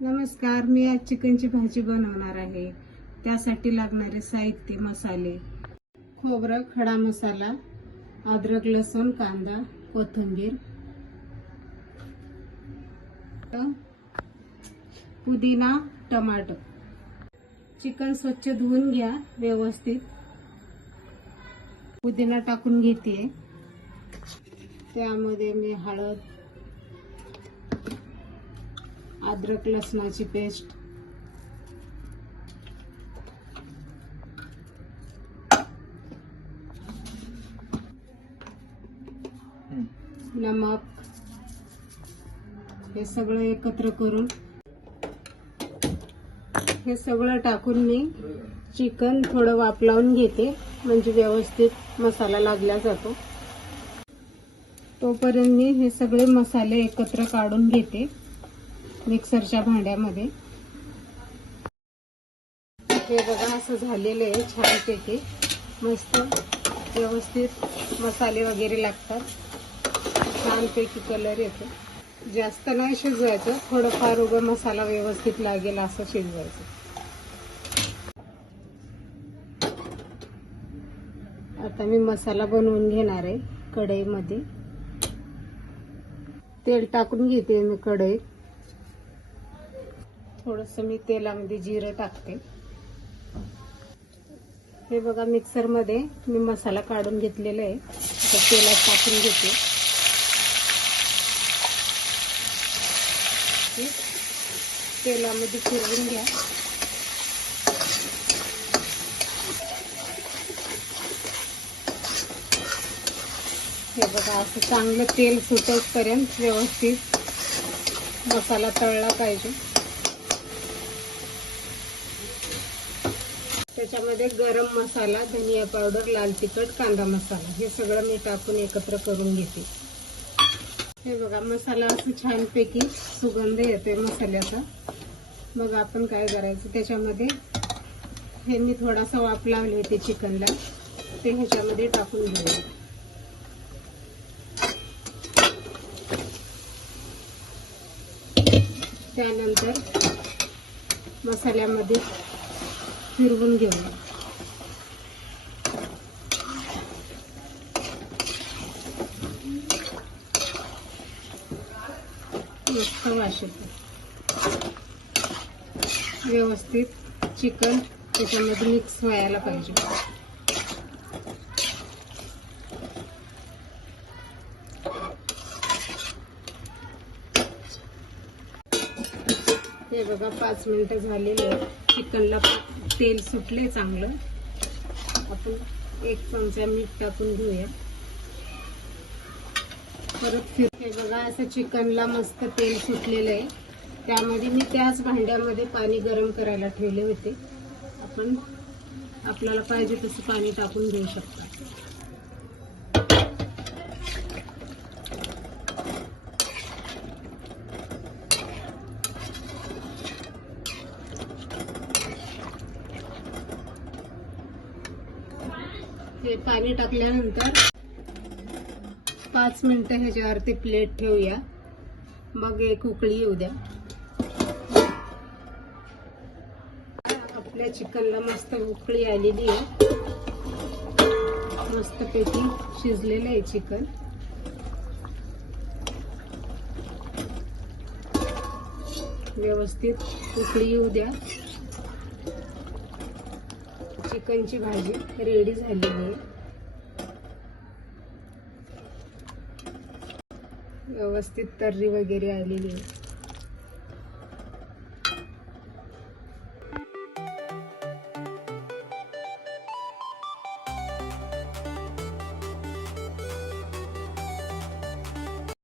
नमस्कार, मी आज चिकनची भाजी बनवणार आहे. त्यासाठी लागणारे साहित्य: मसाले, खोबरं, खडा मसाला, अद्रक, लसूण, कांदा, कोथिंबीर, पुदिना, टमाटर. चिकन स्वच्छ धुवून घ्या व्यवस्थित. पुदिना टाकून घेते. त्यामध्ये मी हळद, अद्रक लसणाची पेस्ट, नमक हे सगळं एकत्र करून हे सगळं टाकून मी चिकन थोडं वाफ लावून घेते, म्हणजे व्यवस्थित मसाला लागला जातो. तोपर्यंत मी हे सगळे मसाले एकत्र काढून घेते मिक्सरच्या भांड्यामध्ये. हे बघा असं झालेलं आहे छानपैकी. मस्त व्यवस्थित मसाले वगैरे लागतात, छानपैकी कलर येतो. जास्त नाही शिजवायचं, थोडंफार उभं मसाला व्यवस्थित लागेल असं शिजवायचं. आता मी मसाला बनवून घेणार आहे. कढईमध्ये तेल टाकून घेते मी कढईत. थोडंसं मी तेलामध्ये जिरं टाकते. हे बघा मिक्सर मध्ये मी मसाला काढून घेतलेला आहे. आता तेलात टाकून घेते. तेलामध्ये फिरवून घ्या. हे बघा असं चांगलं तेल सुटेपर्यंत व्यवस्थित मसाला तळला पाहिजे. त्याच्यामध्ये गरम मसाला, धनिया पावडर, लाल तिखट, कांदा मसाला हे सगळं मी टाकून एकत्र करून घेते. हे बघा मसाला असं छानपैकी सुगंध येते मसाल्याचा. मग आपण काय करायचं, त्याच्यामध्ये हे मी थोडासा वाफ लावले ते चिकनला, ते ह्याच्यामध्ये टाकून घेऊया. त्यानंतर मसाल्यामध्ये फिरवून घेऊया. मस्त वास येतो. व्यवस्थित चिकन त्याच्यामध्ये मिक्स व्हायला पाहिजे. हे बघा 5 मिनिटं झालेले. चिकनला तेल सुटले चांगलं. आपण 1 चमचा मीठ टाकून घेऊया. परत हे बघा असं चिकनला मस्त तेल सुटलेलं आहे. त्यामध्ये मी त्याच भांड्यामध्ये पाणी गरम करायला ठेवले होते. आपण आपल्याला पाहिजे तसं पाणी टाकून घेऊ शकता. हे पाणी टाकल्यानंतर 5 मिनिटं ह्याच्यावरती प्लेट ठेवूया. मग एक उकळी येऊ द्या. आपल्या चिकनला मस्त उकळी आलेली आहे. मस्तपैकी शिजलेलं आहे चिकन. व्यवस्थित उकळी येऊ द्या. चिकनची भाजी रेडी झालेली आहे. व्यवस्थित तर्री वगैरे आलेली आहे.